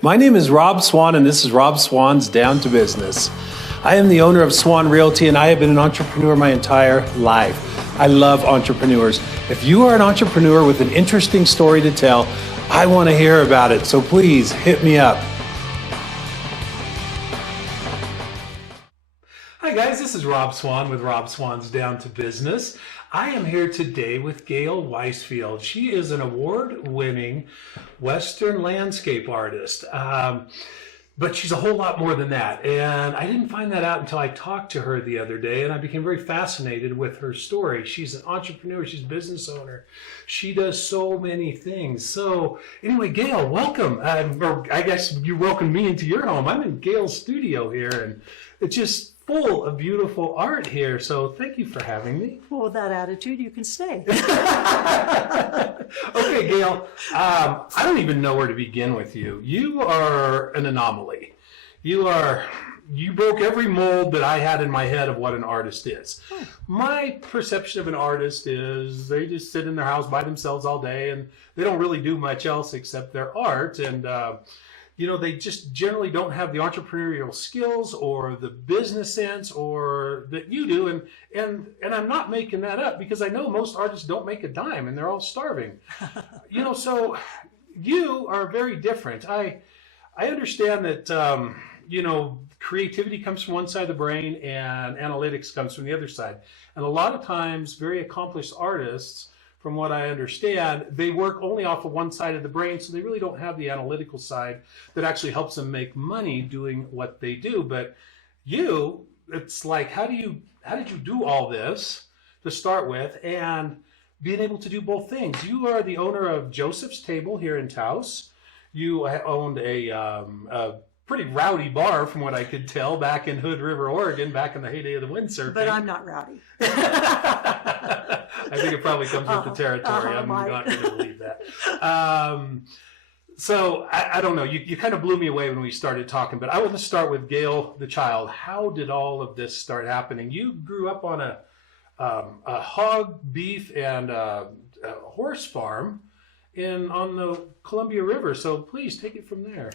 My name is Rob Swan, and this is Rob Swan's Down to Business. I am the owner of Swan Realty, and I have been an entrepreneur my entire life. I love entrepreneurs. If you are an entrepreneur with an interesting story to tell, I want to hear about it, so please hit me up. Hi guys, this is Rob Swan with Rob Swan's Down to Business. I am here today with Gayle Weisfield. She is an award-winning Western landscape artist, but she's a whole lot more than that. And I didn't find that out until I talked to her the other day, and I became very fascinated with her story. She's an entrepreneur, she's a business owner. She does so many things. So anyway, Gayle, welcome. Or I guess you welcomed me into your home. I'm in Gayle's studio here, and it's just full of beautiful art here, so thank you for having me. Well, with that attitude, you can stay. Okay, Gayle, I don't even know where to begin with you. You are an anomaly. You broke every mold that I had in my head of what an artist is. My perception of an artist is they just sit in their house by themselves all day, and they don't really do much else except their art, and they just generally don't have the entrepreneurial skills or the business sense or that you do. And I'm not making that up because I know most artists don't make a dime and they're all starving. So you are very different. I understand that, creativity comes from one side of the brain and analytics comes from the other side. And a lot of times very accomplished artists, from what I understand, they work only off of one side of the brain, so they really don't have the analytical side that actually helps them make money doing what they do. But you, it's like, how did you do all this to start with and being able to do both things? You are the owner of Joseph's Table here in Taos. You owned a pretty rowdy bar, from what I could tell, back in Hood River, Oregon, back in the heyday of the windsurfing. But I'm not rowdy. I think it probably comes with the territory. I'm not going to believe that. So I don't know. You kind of blew me away when we started talking, but I want to start with Gayle, the child. How did all of this start happening? You grew up on a hog, beef, and a horse farm on the Columbia River. So please take it from there.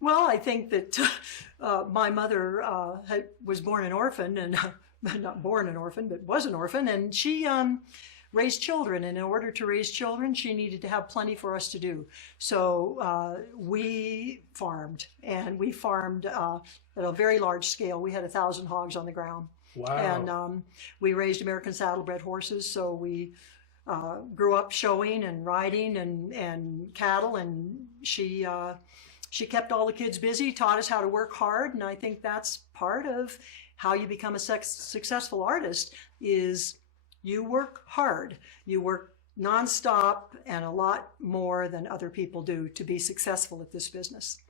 Well, I think that my mother was born an orphan, and not born an orphan, but was an orphan, and she raised children. And in order to raise children, she needed to have plenty for us to do. So we farmed, and we farmed at a very large scale. We had 1,000 hogs on the ground. Wow. And we raised American saddlebred horses, so we grew up showing and riding and cattle, and she kept all the kids busy, taught us how to work hard, and I think that's part of how you become a successful artist is you work hard. You work nonstop and a lot more than other people do to be successful at this business.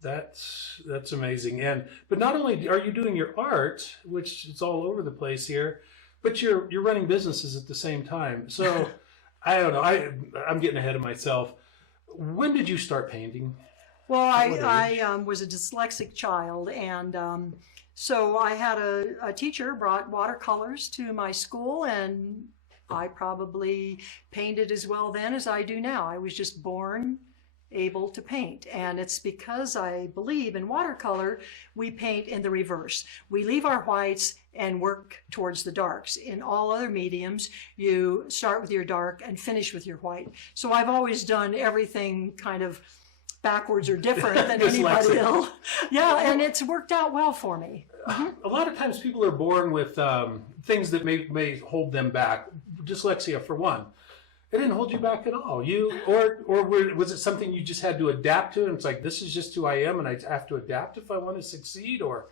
That's amazing. But not only are you doing your art, which is all over the place here, but you're running businesses at the same time. So I don't know. I'm getting ahead of myself. When did you start painting? Well, I was a dyslexic child, and so I had a teacher brought watercolors to my school, and I probably painted as well then as I do now. I was just born able to paint, and it's because I believe in watercolor, we paint in the reverse. We leave our whites and work towards the darks. In all other mediums, you start with your dark and finish with your white. So I've always done everything kind of backwards or different than anybody else. Yeah, and it's worked out well for me. A lot of times people are born with things that may hold them back. Dyslexia, for one. It didn't hold you back at all. Was it something you just had to adapt to? And it's like, this is just who I am, and I have to adapt if I want to succeed? Or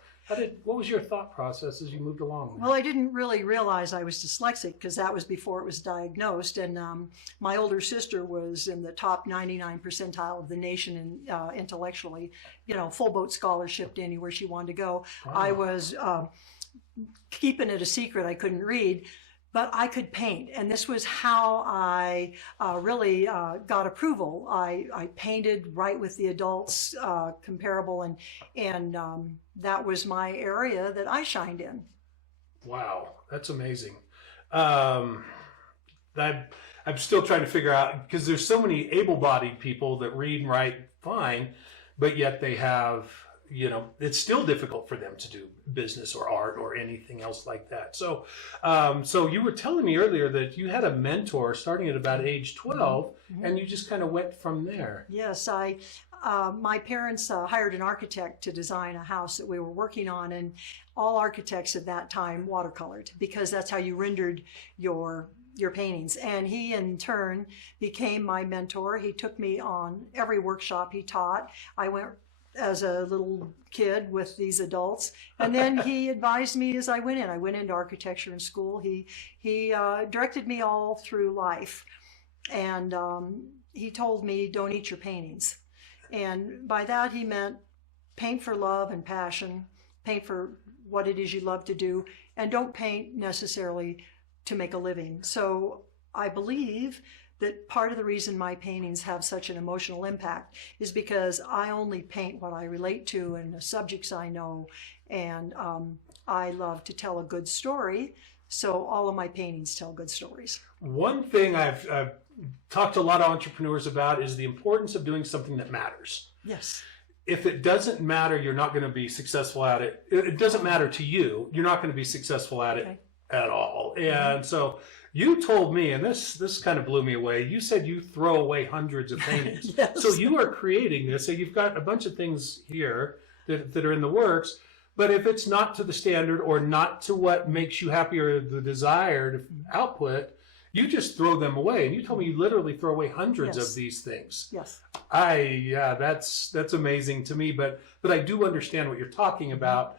what was your thought process as you moved along? Well, I didn't really realize I was dyslexic because that was before it was diagnosed. And my older sister was in the top 99 percentile of the nation intellectually, full boat scholarship to anywhere she wanted to go. Wow. I was keeping it a secret. I couldn't read, but I could paint. And this was how I really got approval. I painted right with the adults, comparable, and that was my area that I shined in. Wow, that's amazing. I'm still trying to figure out, because there's so many able-bodied people that read and write fine, but yet they have, it's still difficult for them to do business or art or anything else like that. So, so you were telling me earlier that you had a mentor starting at about age 12, and you just kind of went from there. Yes, my parents hired an architect to design a house that we were working on, and all architects at that time watercolored, because that's how you rendered your paintings. And he in turn became my mentor. He took me on every workshop he taught. I went as a little kid with these adults, and then he advised me as I went in. I went into architecture in school. He directed me all through life, and he told me, don't eat your paintings. And by that he meant paint for love and passion, paint for what it is you love to do, and don't paint necessarily to make a living. So I believe that part of the reason my paintings have such an emotional impact is because I only paint what I relate to and the subjects I know, and I love to tell a good story, so all of my paintings tell good stories. One thing I've talked to a lot of entrepreneurs about is the importance of doing something that matters. Yes. If it doesn't matter, you're not going to be successful at it. It doesn't matter to you, you're not going to be successful at it at all. And so you told me, and this kind of blew me away, you said you throw away hundreds of paintings. Yes. So you are creating this. So you've got a bunch of things here that are in the works, but if it's not to the standard or not to what makes you happy or the desired output, you just throw them away. And you told me you literally throw away hundreds of these things. Yes. That's amazing to me, but I do understand what you're talking about,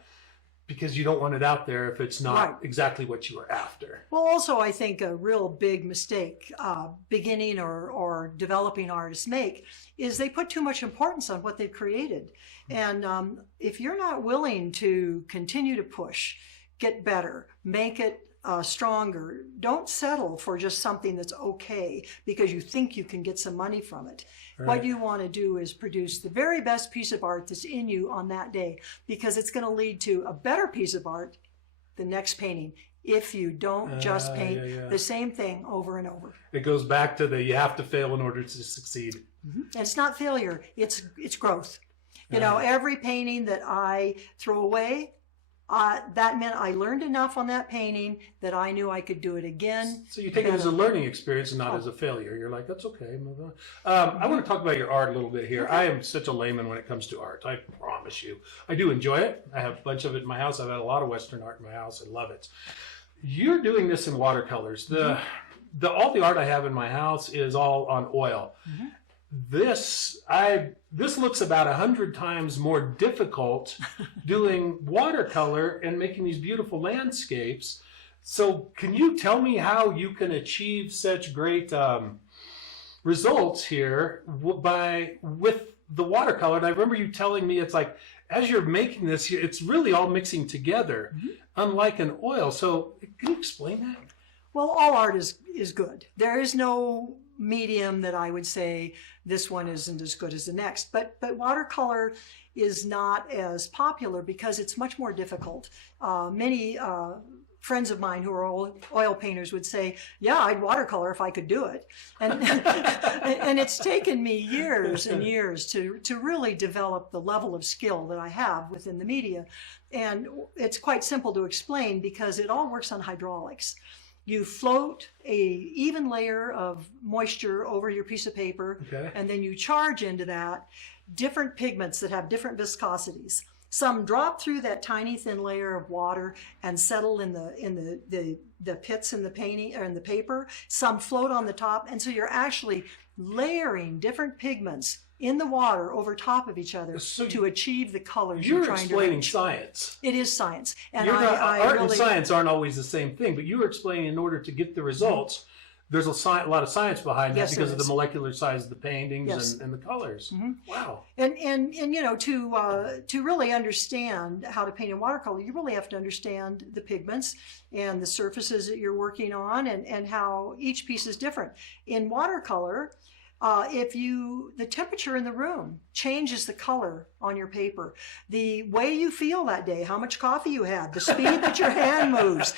because you don't want it out there if it's not exactly what you were after. Well, also I think a real big mistake beginning or developing artists make is they put too much importance on what they've created. And if you're not willing to continue to push, get better, make it stronger, don't settle for just something that's okay because you think you can get some money from it. Right. What you want to do is produce the very best piece of art that's in you on that day, because it's going to lead to a better piece of art the next painting if you don't just paint the same thing over and over. It goes back to you have to fail in order to succeed. And it's not failure, it's growth. You know, every painting that I throw away, that meant I learned enough on that painting that I knew I could do it again. So you take it as a learning experience and not as a failure. You're like, that's okay, move on. I want to talk about your art a little bit here. I am such a layman when it comes to art. I promise you. I do enjoy it. I have a bunch of it in my house. I've had a lot of Western art in my house. I love it. You're doing this in watercolors. All the art I have in my house is all on oil. This looks about 100 times more difficult doing watercolor and making these beautiful landscapes. So can you tell me how you can achieve such great results here with the watercolor? And I remember you telling me it's like, as you're making this, it's really all mixing together, unlike an oil. So can you explain that? Well, all art is good. There is no medium that I would say this one isn't as good as the next. But watercolor is not as popular because it's much more difficult. Many friends of mine who are oil painters would say, yeah, I'd watercolor if I could do it. And, and it's taken me years and years to really develop the level of skill that I have within the media. And it's quite simple to explain because it all works on hydraulics. You float a even layer of moisture over your piece of paper, and then you charge into that different pigments that have different viscosities. Some drop through that tiny thin layer of water and settle in the pits in the painting or in the paper. Some float on the top, and so you're actually layering different pigments in the water over top of each other to achieve the colors you're trying to reach. You're explaining science. It is science. And art and science aren't always the same thing, but you were explaining in order to get the results, there's a lot of science behind that because of the molecular size of the paintings and the colors. Wow. And you know, to really understand how to paint in watercolor, you really have to understand the pigments and the surfaces that you're working on and how each piece is different. In watercolor, the temperature in the room changes the color on your paper, the way you feel that day, how much coffee you had, the speed that your hand moves,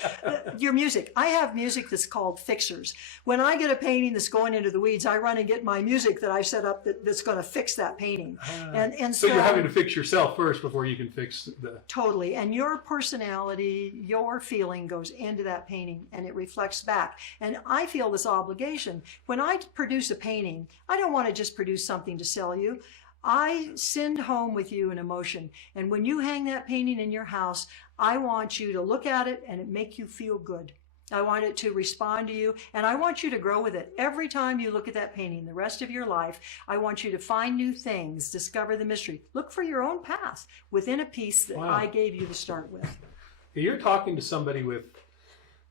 your music. I have music that's called fixers. When I get a painting that's going into the weeds, I run and get my music that I set up that's going to fix that painting. And so you're having to fix yourself first before you can fix the... Totally. And your personality, your feeling goes into that painting and it reflects back. And I feel this obligation. When I produce a painting, I don't want to just produce something to sell you. I send home with you an emotion. And when you hang that painting in your house, I want you to look at it and it make you feel good. I want it to respond to you, and I want you to grow with it. Every time you look at that painting, the rest of your life, I want you to find new things, discover the mystery. Look for your own path within a piece that I gave you to start with. You're talking to somebody with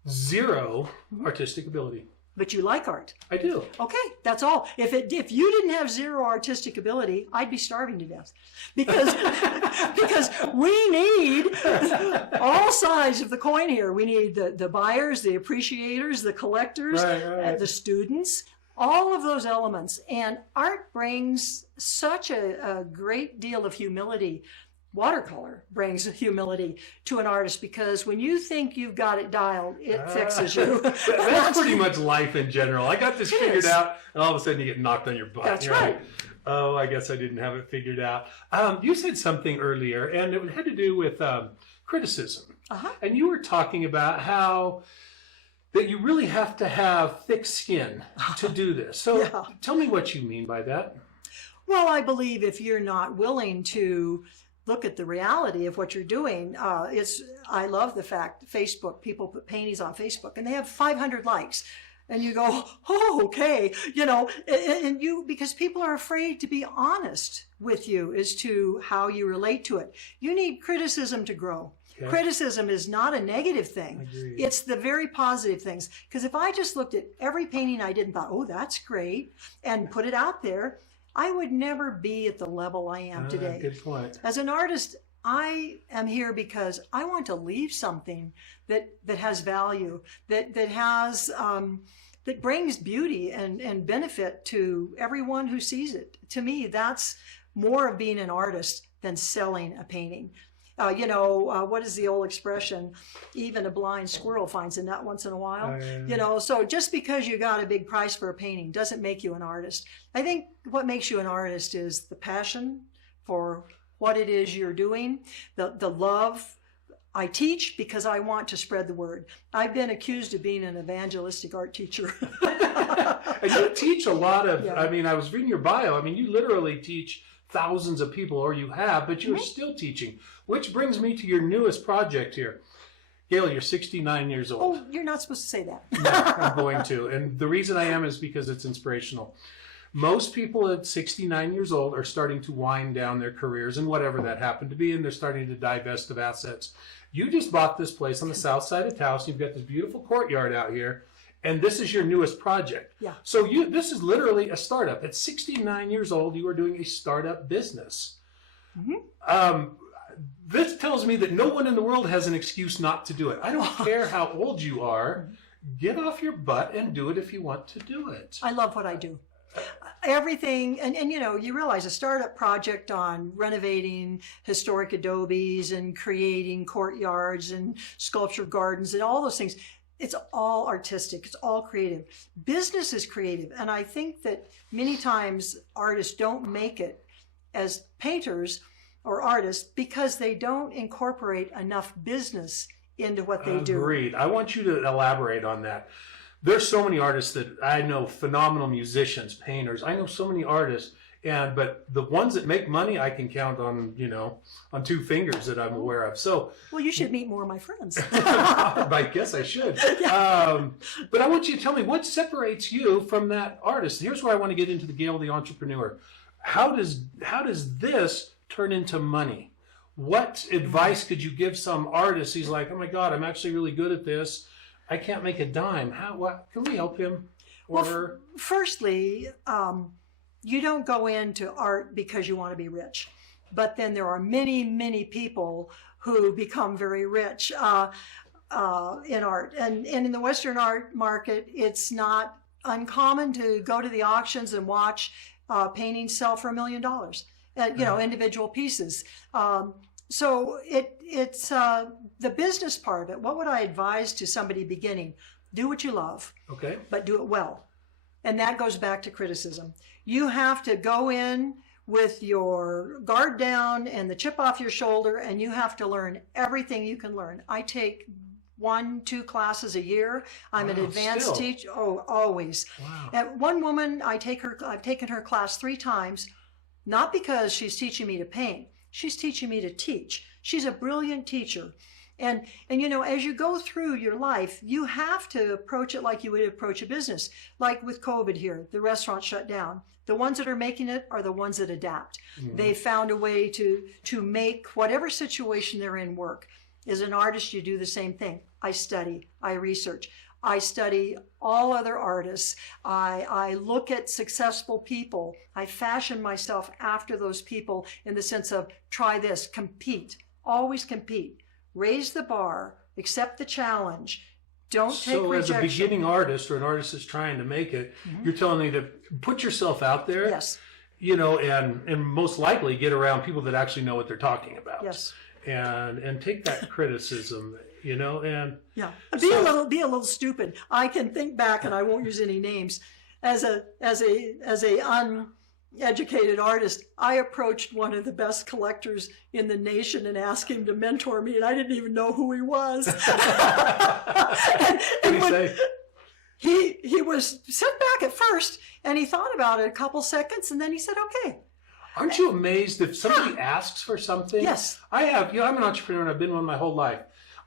zero artistic ability. But you like art. I do. Okay, that's all. If you didn't have zero artistic ability, I'd be starving to death. Because we need all sides of the coin here. We need the buyers, the appreciators, the collectors, the students, all of those elements. And art brings such a great deal of humility. Watercolor brings humility to an artist, because when you think you've got it dialed, it fixes you. That's pretty much life in general. I got this figured out, and all of a sudden you get knocked on your butt. That's right. Oh, I guess I didn't have it figured out. You said something earlier, and it had to do with criticism. And you were talking about how that you really have to have thick skin to do this. So tell me what you mean by that. Well, I believe if you're not willing to look at the reality of what you're doing. I love the fact Facebook, people put paintings on Facebook and they have 500 likes. And you go, oh, okay. And because people are afraid to be honest with you as to how you relate to it. You need criticism to grow. Okay. Criticism is not a negative thing. It's the very positive things. Because if I just looked at every painting I did and thought, oh, that's great, and put it out there, I would never be at the level I am today. Good point. As an artist, I am here because I want to leave something that has value, that has that brings beauty and benefit to everyone who sees it. To me, that's more of being an artist than selling a painting. What is the old expression? Even a blind squirrel finds a nut once in a while. So just because you got a big price for a painting doesn't make you an artist. I think what makes you an artist is the passion for what it is you're doing, the love. I teach because I want to spread the word. I've been accused of being an evangelistic art teacher. And you teach a lot of, I was reading your bio. You literally teach thousands of people, or you have, but you're still teaching. Which brings me to your newest project here. Gayle, you're 69 years old. Oh, you're not supposed to say that. No, I'm going to. And the reason I am is because it's inspirational. Most people at 69 years old are starting to wind down their careers and whatever that happened to be, and they're starting to divest of assets. You just bought this place on the south side of Taos. You've got this beautiful courtyard out here, and this is your newest project. Yeah. So this is literally a startup. At 69 years old, you are doing a startup business. This tells me that no one in the world has an excuse not to do it. I don't care how old you are. Get off your butt and do it if you want to do it. I love what I do. Everything, and you realize a startup project on renovating historic adobes and creating courtyards and sculpture gardens and all those things, it's all artistic, it's all creative. Business is creative, and I think that many times artists don't make it as painters or artists because they don't incorporate enough business into what they do. Agreed. I want you to elaborate on that. There's so many artists that I know, phenomenal musicians, painters. I know so many artists, but the ones that make money, I can count on, on two fingers that I'm aware of. So, well, you should meet more of my friends. I guess I should. But I want you to tell me what separates you from that artist. Here's where I want to get into the Gayle the entrepreneur. How does this turn into money? What advice could you give some artist? He's like, oh my God, I'm actually really good at this. I can't make a dime. Can we help him or her? Firstly, you don't go into art because you want to be rich. But then there are many, many people who become very rich in art. And in the Western art market, it's not uncommon to go to the auctions and watch paintings sell for $1 million. individual pieces. So it's the business part of it. What would I advise to somebody beginning? Do what you love, Okay. but do it well. And that goes back to criticism. You have to go in with your guard down and the chip off your shoulder, and you have to learn everything you can learn. I take 1-2 classes a year. I'm an advanced teacher. Oh, always. Wow. And one woman, I've taken her class 3 times, not because she's teaching me to paint. She's teaching me to teach. She's a brilliant teacher. And as you go through your life, you have to approach it like you would approach a business. Like with COVID here, the restaurant shut down. The ones that are making it are the ones that adapt. Mm-hmm. They found a way to make whatever situation they're in work. As an artist, you do the same thing. I study, I research. I study all other artists. I look at successful people. I fashion myself after those people in the sense of try this, compete, always compete. Raise the bar, accept the challenge. Don't take rejection. So as a beginning artist or an artist that's trying to make it, you're telling me to put yourself out there. Yes. And most likely get around people that actually know what they're talking about. Yes. And take that criticism, and yeah, be a little stupid. I can think back, and I won't use any names. As a uneducated artist, I approached one of the best collectors in the nation and asked him to mentor me, and I didn't even know who he was. What did he say? He was set back at first, and he thought about it a couple seconds, and then he said, "Okay." Aren't you amazed if somebody asks for something? Yes. I have. I'm an entrepreneur, and I've been one my whole life.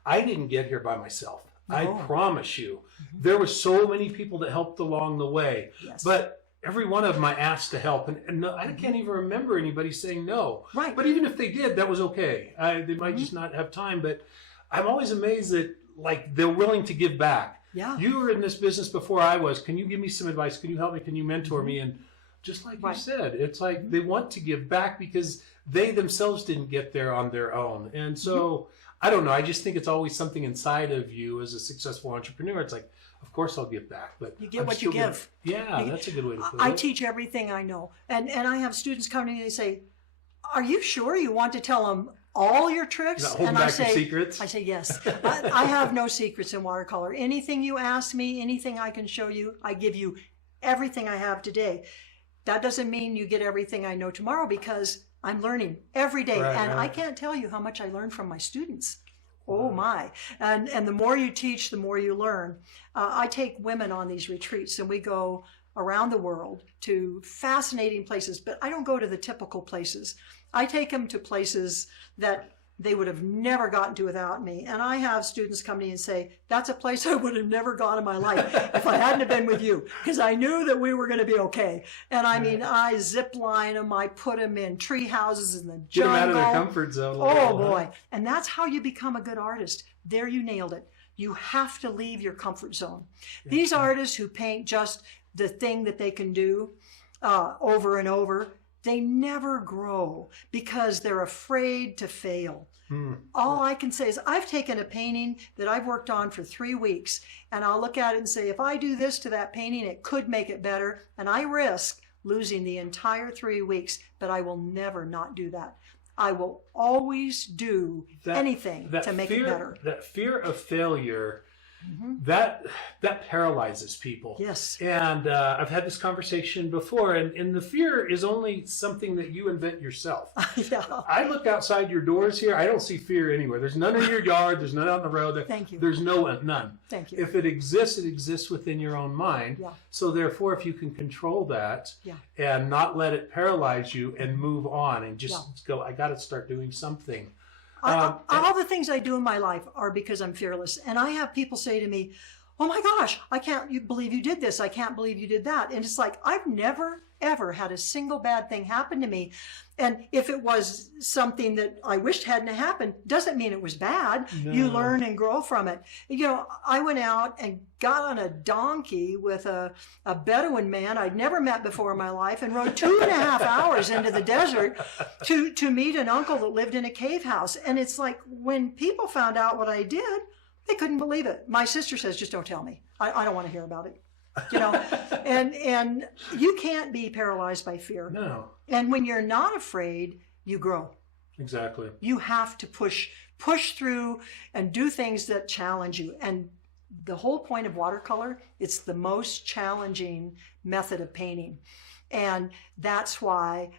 I didn't get here by myself. No. I promise you. Mm-hmm. There were so many people that helped along the way. Yes. But every one of them I asked to help. And no, I can't even remember anybody saying no. Right. But even if they did, that was okay. They might just not have time. But I'm always amazed that they're willing to give back. Yeah. You were in this business before I was. Can you give me some advice? Can you help me? Can you mentor me? And just like you said, it's like they want to give back because they themselves didn't get there on their own. And so, I don't know, I just think it's always something inside of you as a successful entrepreneur. It's like, of course I'll give back. But you get what you give. That's a good way to put it. I teach everything I know. And I have students come to me and they say, are you sure you want to tell them all your tricks? And I say, secrets? I say, yes. I have no secrets in watercolor. Anything you ask me, anything I can show you, I give you everything I have today. That doesn't mean you get everything I know tomorrow because I'm learning every day. I can't tell you how much I learn from my students. Oh my. And the more you teach, the more you learn. I take women on these retreats and we go around the world to fascinating places, but I don't go to the typical places. I take them to places that they would have never gotten to without me. And I have students come to me and say, that's a place I would have never gone in my life if I hadn't have been with you, because I knew that we were going to be okay. And I mean, I zip line them, I put them in tree houses in the jungle. Get them out of their comfort zone. Oh boy. And that's how you become a good artist. There you nailed it. You have to leave your comfort zone. These artists who paint just the thing that they can do over and over, they never grow because they're afraid to fail. All I can say is I've taken a painting that I've worked on for 3 weeks and I'll look at it and say, if I do this to that painting, it could make it better. And I risk losing the entire 3 weeks, but I will never not do that. I will always do anything to make it better. That fear of failure, that paralyzes people. Yes. And I've had this conversation before, and the fear is only something that you invent yourself. Yeah. I look outside your doors here. I don't see fear anywhere. There's none in your yard. There's none out on the road. Thank you. There's none. Thank you. If it exists within your own mind. Yeah. So therefore, if you can control that and not let it paralyze you and move on and just go, I got to start doing something. All the things I do in my life are because I'm fearless. And I have people say to me, oh my gosh, I can't believe you did this. I can't believe you did that. And it's like, I've never, ever had a single bad thing happen to me. And if it was something that I wished hadn't happened, doesn't mean it was bad. No. You learn and grow from it. You know, I went out and got on a donkey with a Bedouin man I'd never met before in my life and rode 2.5 hours into the desert to meet an uncle that lived in a cave house. And it's like, when people found out what I did, they couldn't believe it. My sister says, just don't tell me. I don't want to hear about it. You know, and you can't be paralyzed by fear. No. And when you're not afraid, you grow. Exactly. You have to push through and do things that challenge you. And the whole point of watercolor, it's the most challenging method of painting. And that's why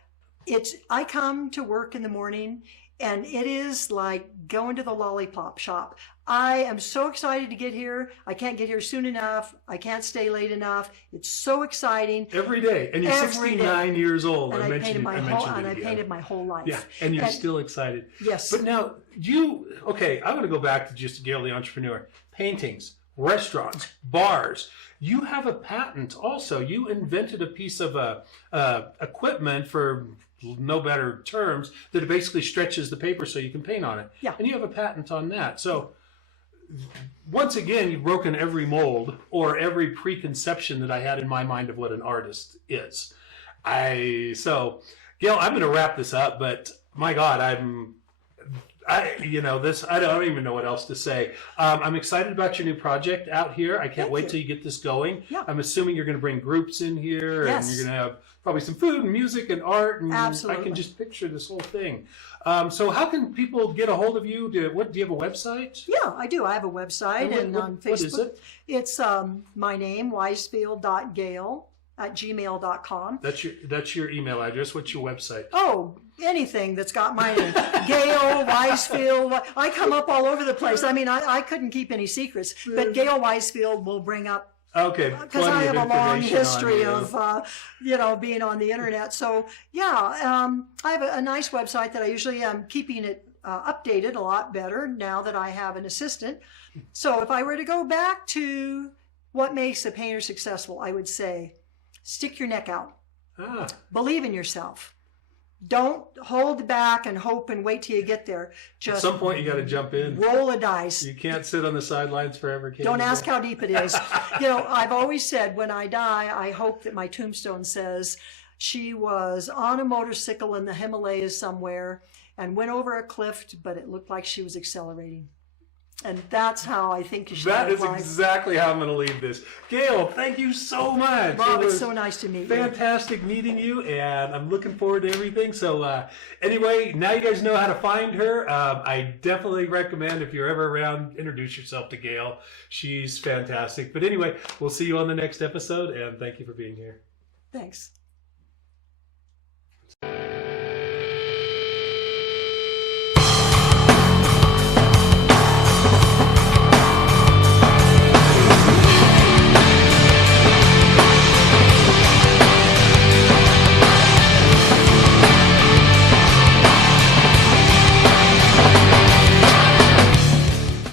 I come to work in the morning and it is like going to the lollipop shop. I am so excited to get here. I can't get here soon enough. I can't stay late enough. It's so exciting. Every day. And you're 69 years old. And I painted my whole life. Yeah, and you're still excited. Yes. But now, I'm going to go back to just Gayle the entrepreneur. Paintings, restaurants, bars. You have a patent also. You invented a piece of equipment, for no better terms, that it basically stretches the paper so you can paint on it. Yeah. And you have a patent on that. So once again, you've broken every mold or every preconception that I had in my mind of what an artist is. So Gayle, I'm going to wrap this up, but my God, I don't even know what else to say. I'm excited about your new project out here. I can't wait till you get this going. Yeah. I'm assuming you're going to bring groups in here, Yes. and you're going to have probably some food and music and art, and Absolutely. I can just picture this whole thing. So how can people get a hold of you? Do you have a website? Yeah, I do. I have a website and on Facebook. What is it? It's my name, weisfield.gayle@gmail.com. That's your email address. What's your website? Oh, anything that's got my name. Gayle Weisfield. I come up all over the place. I mean, I couldn't keep any secrets, but Gayle Weisfield will bring up. Okay, because I have a long history of, being on the internet. So, yeah, I have a nice website that I usually am keeping it updated a lot better now that I have an assistant. So if I were to go back to what makes a painter successful, I would say, stick your neck out. Believe in yourself. Don't hold back and hope and wait till you get there. Just at some point, you got to jump in. Roll a dice. You can't sit on the sidelines forever. Don't ask how deep it is. I've always said when I die, I hope that my tombstone says she was on a motorcycle in the Himalayas somewhere and went over a cliff, but it looked like she was accelerating. And that's how I think you should That is life. exactly how I'm going to leave this. Gayle, thank you so much. Bob, it's so nice to meet you. Fantastic meeting you, and I'm looking forward to everything. So anyway, now you guys know how to find her. I definitely recommend, if you're ever around, introduce yourself to Gayle. She's fantastic. But anyway, we'll see you on the next episode, and thank you for being here. Thanks.